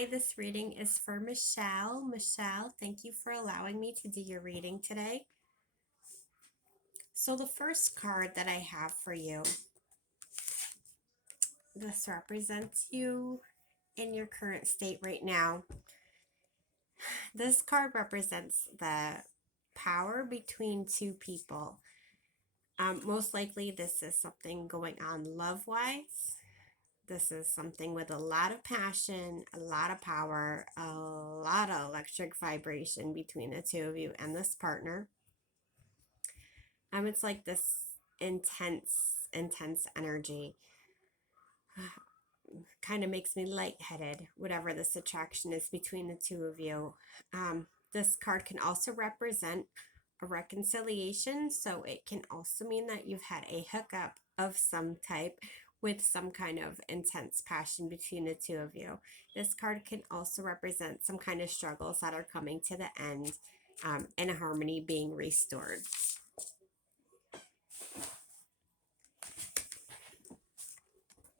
Hi, this reading is for Michelle. Michelle, thank you for allowing me to do your reading today. So, the first card that I have for you, this represents you in your current state right now. This card represents the power between two people. Most likely, this is something going on love wise. This is something with a lot of passion, a lot of power, a lot of electric vibration between the two of you and this partner. It's like this intense energy. Kind of makes me lightheaded, whatever this attraction is between the two of you. This card can also represent a reconciliation, so it can also mean that you've had a hookup of some type with some kind of intense passion between the two of you. This card can also represent some kind of struggles that are coming to the end, and harmony being restored.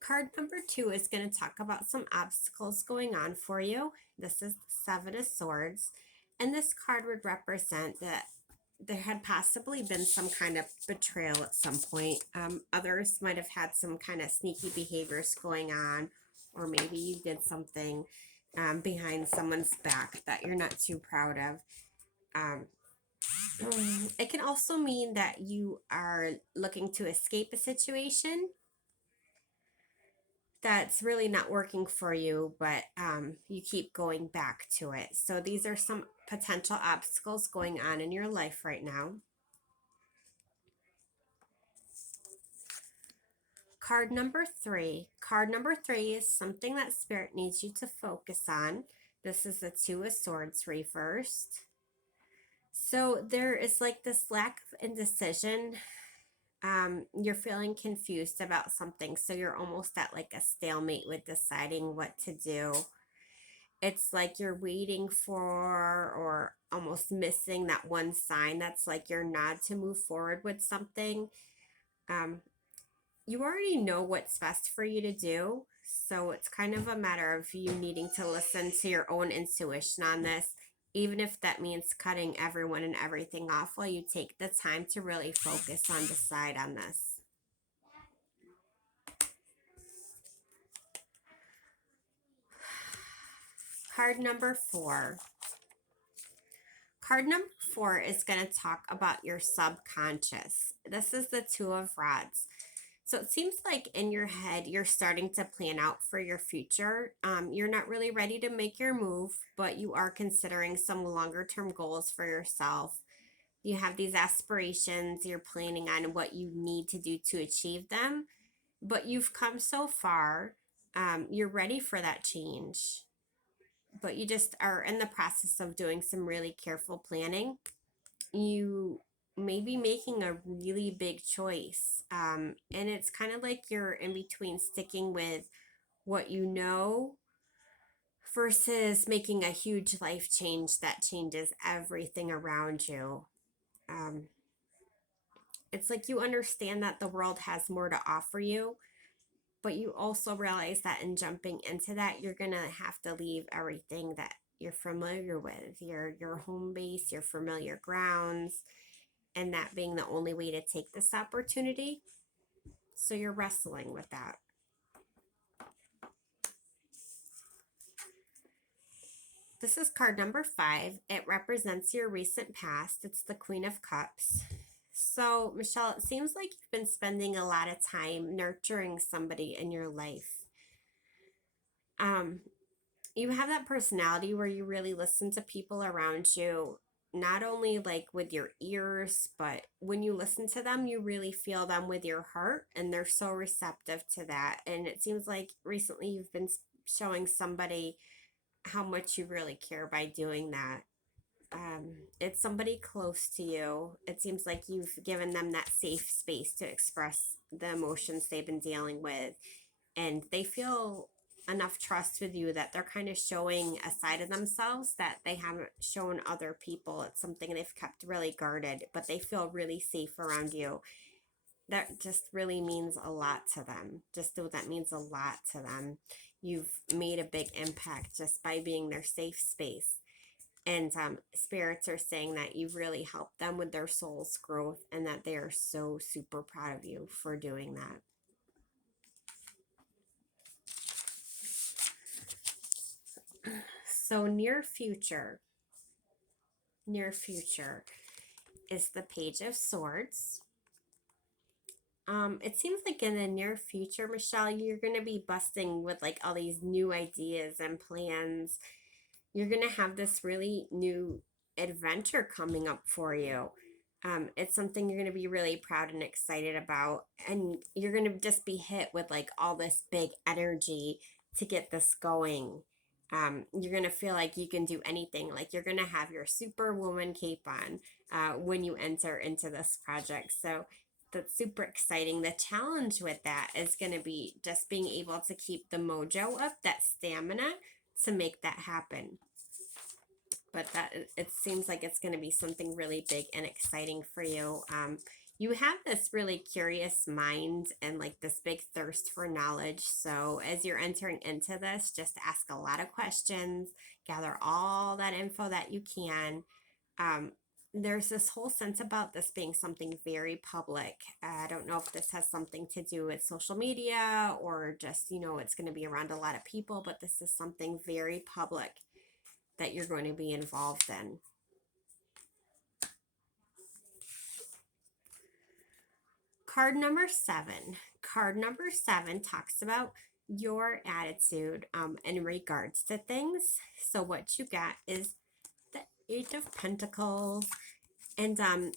Card number 2 is going to talk about some obstacles going on for you. This is the Seven of Swords, and this card would represent that there had possibly been some kind of betrayal at some point. Others might have had some kind of sneaky behaviors going on, or maybe you did something behind someone's back that you're not too proud of. It can also mean that you are looking to escape a situation that's really not working for you, but you keep going back to it. So these are some potential obstacles going on in your life right now. Card number 3. Card number 3 is something that Spirit needs you to focus on. This is the Two of Swords reversed. So there is like this lack of indecision. You're feeling confused about something, so you're almost at like a stalemate with deciding what to do. It's like you're waiting for or almost missing that one sign that's like your nod to move forward with something. You already know what's best for you to do, so it's kind of a matter of you needing to listen to your own intuition on this, even if that means cutting everyone and everything off while you take the time to really focus on decide on this. Card number 4. Card number 4 is going to talk about your subconscious. This is the Two of Rods. So it seems like in your head, you're starting to plan out for your future. You're not really ready to make your move, but you are considering some longer term goals for yourself. You have these aspirations, you're planning on what you need to do to achieve them, but you've come so far. You're ready for that change, but you just are in the process of doing some really careful planning. You may be making a really big choice. And it's kind of like you're in between sticking with what you know versus making a huge life change that changes everything around you. Um, it's like you understand that the world has more to offer you, but you also realize that in jumping into that, you're going to have to leave everything that you're familiar with, your home base, your familiar grounds, and that being the only way to take this opportunity. So you're wrestling with that. This is card number 5. It represents your recent past. It's the Queen of Cups. So, Michelle, it seems like you've been spending a lot of time nurturing somebody in your life. You have that personality where you really listen to people around you, not only like with your ears, but when you listen to them, you really feel them with your heart, and they're so receptive to that. And it seems like recently you've been showing somebody how much you really care by doing that. It's somebody close to you. It seems like you've given them that safe space to express the emotions they've been dealing with, and they feel enough trust with you that they're kind of showing a side of themselves that they haven't shown other people. It's something they've kept really guarded, but they feel really safe around you. That just really means a lot to them. Just know that means a lot to them. you've made a big impact just by being their safe space. And spirits are saying that you've really helped them with their soul's growth and that they are so super proud of you for doing that. So near future is the Page of Swords. It seems like in the near future, Michelle, you're going to be busting with like all these new ideas and plans. You're going to have this really new adventure coming up for you. It's something you're going to be really proud and excited about. And you're going to just be hit with like all this big energy to get this going. You're going to feel like you can do anything. Like you're going to have your superwoman cape on when you enter into this project. So that's super exciting. The challenge with that is going to be just being able to keep the mojo up, that stamina to make that happen. But that it seems like it's going to be something really big and exciting for you. You have this really curious mind and like this big thirst for knowledge. So as you're entering into this, just ask a lot of questions, gather all that info that you can. There's this whole sense about this being something very public. I don't know if this has something to do with social media or just, it's going to be around a lot of people, but this is something very public that you're going to be involved in. Card number 7. Card number 7 talks about your attitude in regards to things. So what you got is the 8 of Pentacles. And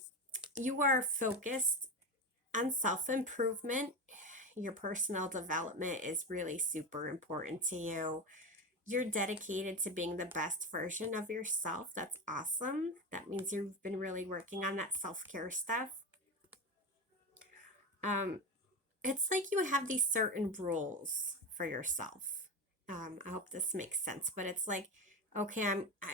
you are focused on self-improvement. Your personal development is really super important to you. You're dedicated to being the best version of yourself. That's awesome. That means you've been really working on that self-care stuff. It's like you have these certain rules for yourself. I hope this makes sense, but it's like, okay,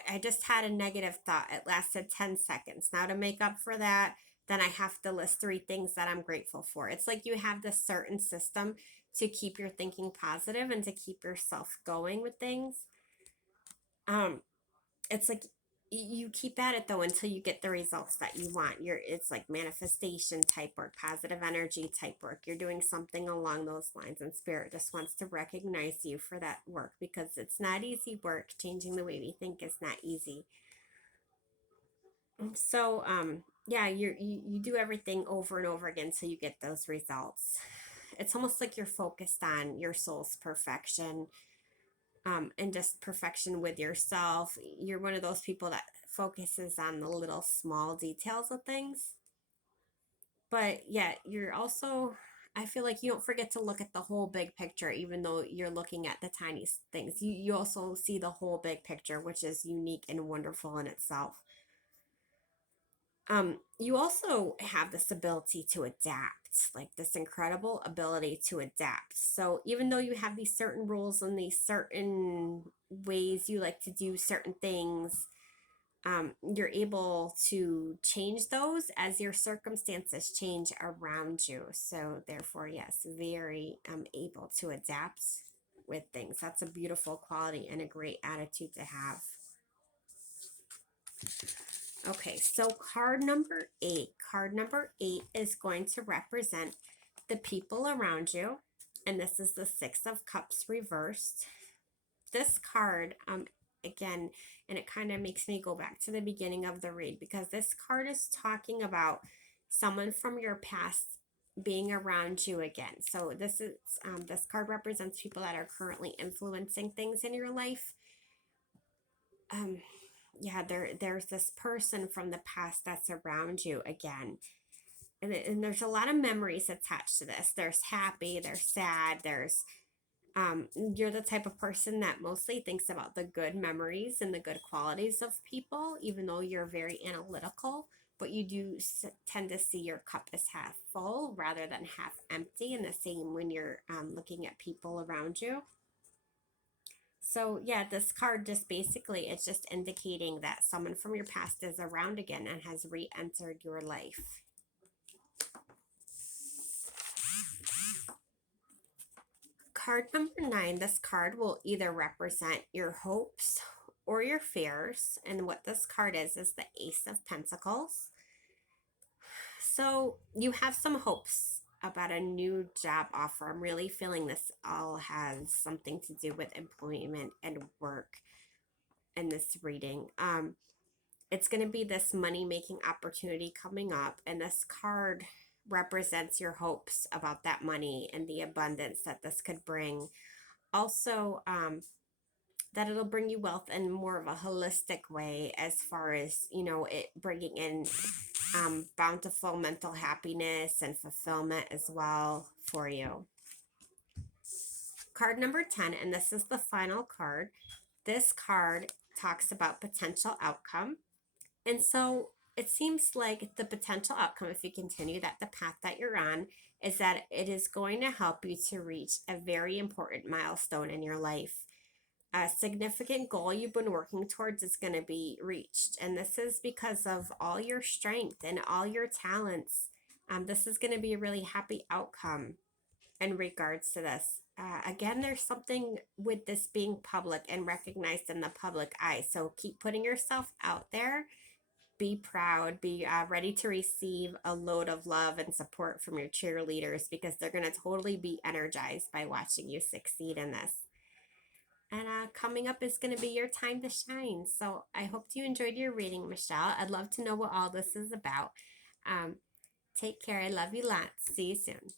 I just had a negative thought. It lasted 10 seconds. Now to make up for that, then I have to list 3 things that I'm grateful for. It's like you have this certain system to keep your thinking positive and to keep yourself going with things. It's like you keep at it though until you get the results that you want. It's like manifestation type work, positive energy type work. You're doing something along those lines, and spirit just wants to recognize you for that work because it's not easy work. Changing the way we think is not easy. So yeah, you do everything over and over again so you get those results. It's almost like you're focused on your soul's perfection. And just perfection with yourself. You're one of those people that focuses on the little small details of things. But yeah, you're also, I feel like you don't forget to look at the whole big picture, even though you're looking at the tiny things. You also see the whole big picture, which is unique and wonderful in itself. You also have this ability to adapt, like this incredible ability to adapt. So even though you have these certain rules and these certain ways you like to do certain things, you're able to change those as your circumstances change around you. So therefore, yes, very able to adapt with things. That's a beautiful quality and a great attitude to have. Okay, so card number 8. Card number 8 is going to represent the people around you. And this is the 6 of Cups reversed. This card, again, and it kind of makes me go back to the beginning of the read because this card is talking about someone from your past being around you again. So this card represents people that are currently influencing things in your life. Yeah, there's this person from the past that's around you again. And there's a lot of memories attached to this. There's happy, there's sad, there's you're the type of person that mostly thinks about the good memories and the good qualities of people, even though you're very analytical, but you do tend to see your cup as half full rather than half empty, and the same when you're looking at people around you. So yeah, this card just basically, it's just indicating that someone from your past is around again and has re-entered your life. Card number 9, this card will either represent your hopes or your fears. And what this card is the Ace of Pentacles. So you have some hopes about a new job offer. I'm really feeling this all has something to do with employment and work in this reading. It's going to be this money making opportunity coming up, and this card represents your hopes about that money and the abundance that this could bring. Also, that it'll bring you wealth in more of a holistic way, as far as, it bringing in bountiful mental happiness and fulfillment as well for you. Card number 10, and this is the final card. This card talks about potential outcome. And so it seems like the potential outcome, if you continue the path that you're on, is that it is going to help you to reach a very important milestone in your life. A significant goal you've been working towards is going to be reached. And this is because of all your strength and all your talents. This is going to be a really happy outcome in regards to this. Again, there's something with this being public and recognized in the public eye. So keep putting yourself out there. Be proud. Be ready to receive a load of love and support from your cheerleaders, because they're going to totally be energized by watching you succeed in this. And coming up is going to be your time to shine. So I hope you enjoyed your reading, Michelle. I'd love to know what all this is about. Take care. I love you lots. See you soon.